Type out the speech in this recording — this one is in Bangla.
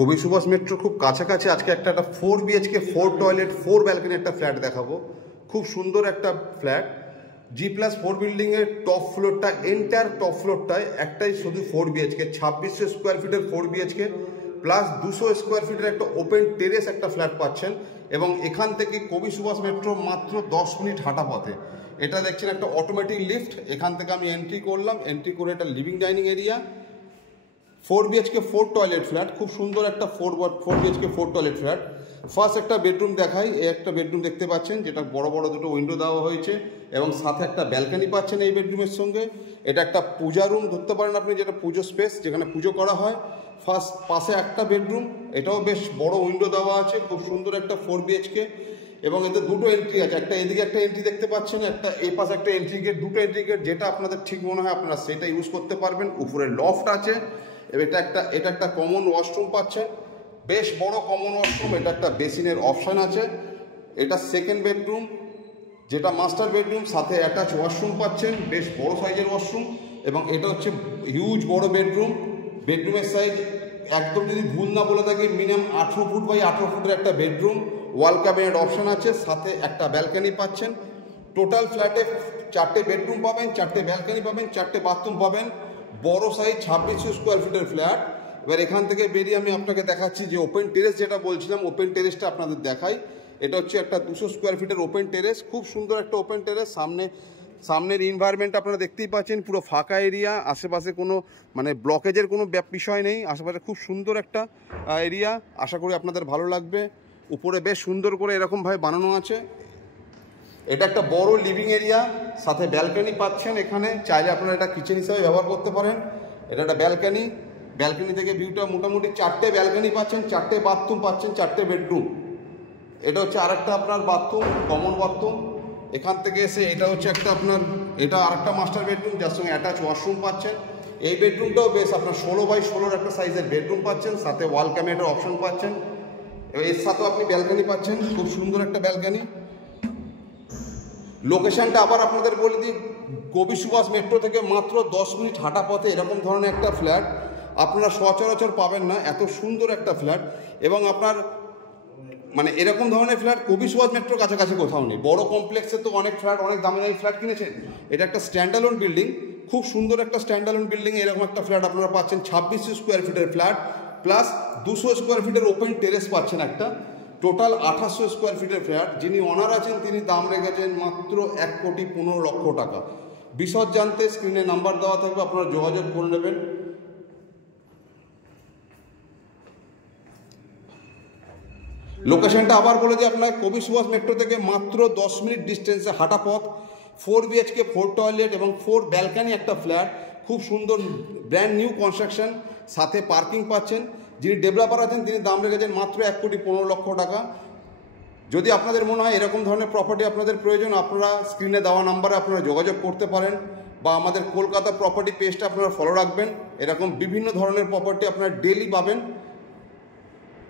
কবি সুভাষ মেট্রো খুব কাছাকাছি আজকে একটা 4 BHK 4 টয়লেট 4 ব্যালকনি একটা ফ্ল্যাট দেখাবো। খুব সুন্দর একটা ফ্ল্যাট, G+4 বিল্ডিংয়ের টপ ফ্লোরটা, এন্টায়ার টপ ফ্লোরটায় একটাই শুধু 4 BHK, 2600 স্কোয়ার ফিটের 4 BHK প্লাস 200 স্কোয়ার ফিটের একটা ওপেন টেরেস একটা ফ্ল্যাট পাচ্ছেন। এবং এখান থেকে কবি সুভাষ মেট্রো মাত্র 10 মিনিট হাঁটা পথে। এটা দেখছেন একটা অটোমেটিক লিফট, এখান থেকে আমি এন্ট্রি করলাম, এন্ট্রি করে একটা living dining area, 4 BHK 4 toilet flat, খুব সুন্দর একটা 4 BHK 4 টয়লেট ফ্ল্যাট। ফার্স্ট একটা বেডরুম দেখাই, এই একটা বেডরুম দেখতে পাচ্ছেন যেটা বড় বড় দুটো উইন্ডো দেওয়া হয়েছে এবং সাথে একটা ব্যালকনি পাচ্ছেন এই বেডরুমের সঙ্গে। এটা একটা পূজা রুম ধরতে পারেন আপনি, যেটা পুজো স্পেস যেখানে পুজো করা হয়। ফার্স্ট পাশে একটা বেডরুম, এটাও বেশ বড় উইন্ডো দেওয়া আছে, খুব সুন্দর একটা 4 BHK এবং এতে দুটো এন্ট্রি আছে, একটা এদিকে একটা এন্ট্রি দেখতে পাচ্ছেন, একটা এই পাশে একটা এন্ট্রি গেট, দুটো এন্ট্রি গেট, যেটা আপনাদের ঠিক মনে হয় আপনারা সেটা ইউজ করতে পারবেন। উপরে লফট আছে, এটা একটা কমন ওয়াশরুম পাচ্ছেন, বেশ বড় কমন ওয়াশরুম। এটা একটা বেসিনের অপশান আছে। এটা সেকেন্ড বেডরুম, যেটা মাস্টার বেডরুম, সাথে অ্যাটাচ ওয়াশরুম পাচ্ছেন, বেশ বড় সাইজের ওয়াশরুম। এবং এটা হচ্ছে হিউজ বড় বেডরুম, বেডরুমের সাইজ একদম যদি ভুল না বলে থাকি মিনিমাম 18 ফুট বাই 18 ফুটের একটা বেডরুম, ওয়াল ক্যাবিনেট অপশান আছে, সাথে একটা ব্যালকনি পাচ্ছেন। টোটাল ফ্ল্যাটে 4টে বেডরুম পাবেন, 4টে ব্যালকনি পাবেন, 4টে বাথরুম পাবেন, বড় সাইজ 2600 স্কোয়ার ফিটের ফ্ল্যাট। এবার এখান থেকে বেরিয়ে আমি আপনাকে দেখাচ্ছি যে ওপেন টেরেস যেটা বলছিলাম, ওপেন টেরেসটা আপনাদের দেখাই। এটা হচ্ছে একটা 200 স্কোয়ার ফিটের ওপেন টেরেস, খুব সুন্দর একটা ওপেন টেরেস। সামনের ইনভায়রনমেন্ট আপনারা দেখতেই পাচ্ছেন, পুরো ফাঁকা এরিয়া, আশেপাশে কোনো মানে ব্লকেজের কোনো বিষয় নেই, আশেপাশে খুব সুন্দর একটা এরিয়া। আশা করি আপনাদের ভালো লাগবে। উপরে বেশ সুন্দর করে এরকমভাবে বানানো আছে। এটা একটা বড় লিভিং এরিয়া, সাথে ব্যালকনি পাচ্ছেন এখানে, চাইলে আপনারা এটা কিচেন হিসাবে ব্যবহার করতে পারেন। এটা একটা ব্যালকনি, ব্যালকনি থেকে ভিউটা মোটামুটি 4টে ব্যালকনি পাচ্ছেন, 4টে বাথরুম পাচ্ছেন, 4টে বেডরুম। এটা হচ্ছে আরেকটা আপনার বাথরুম, কমন বাথরুম। এখান থেকে এসে এটা হচ্ছে একটা আপনার, এটা আরেকটা মাস্টার বেডরুম যার সঙ্গে অ্যাটাচ ওয়াশরুম পাচ্ছেন। এই বেডরুমটাও বেশ আপনার 16 বাই 16 একটা সাইজের বেডরুম পাচ্ছেন, সাথে ওয়াল ক্যাবিনেটের অপশন পাচ্ছেন। এর সাথেও আপনি ব্যালকনি পাচ্ছেন, খুব সুন্দর একটা ব্যালকনি। লোকেশানটা আবার আপনাদের বলে দিই, কবি সুভাষ মেট্রো থেকে মাত্র 10 মিনিট হাঁটা পথে এরকম ধরনের একটা ফ্ল্যাট আপনারা সচরাচর পাবেন না, এত সুন্দর একটা ফ্ল্যাট। এবং আপনার মানে এরকম ধরনের ফ্ল্যাট কবি সুভাষ মেট্রোর কাছাকাছি কোথাও নেই। বড় কমপ্লেক্সে তো অনেক ফ্ল্যাট, অনেক দামি দামি ফ্ল্যাট কিনেছেন, এটা একটা স্ট্যান্ডালোন বিল্ডিং, খুব সুন্দর একটা স্ট্যান্ডালোন বিল্ডিং। এরকম একটা ফ্ল্যাট আপনারা পাচ্ছেন, 2600 স্কোয়ার ফিটের ফ্ল্যাট প্লাস 200 স্কোয়ার ফিটের ওপেন টেরেস পাচ্ছেন একটা, টোটাল 2800 স্কোয়ার ফিটের ফ্ল্যাট। যিনি ওনার আছেন তিনি দাম রেখেছেন মাত্র 1,15,00,000 টাকা। বিশদ জানতে স্ক্রিনে নাম্বার দেওয়া থাকবে, আপনারা যোগাযোগ করে নেবেন। লোকেশনটা আবার বলে দিই আপনার, কবি সুভাষ মেট্রো থেকে মাত্র 10 মিনিট ডিস্টেন্সে হাঁটা পথ, 4 BHK 4 টয়লেট এবং 4 ব্যালকনি একটা ফ্ল্যাট, খুব সুন্দর ব্র্যান্ড নিউ কনস্ট্রাকশন, সাথে পার্কিং পাচ্ছেন। যিনি ডেভেলপার আছেন তিনি দাম রেখেছেন মাত্র 1,15,00,000 টাকা। যদি আপনাদের মনে হয় এরকম ধরনের প্রপার্টি আপনাদের প্রয়োজন, আপনারা স্ক্রিনে দেওয়া নাম্বারে আপনারা যোগাযোগ করতে পারেন, বা আমাদের কলকাতা প্রপার্টি পেজটা আপনারা ফলো রাখবেন। এরকম বিভিন্ন ধরনের প্রপার্টি আপনারা ডেইলি পাবেন।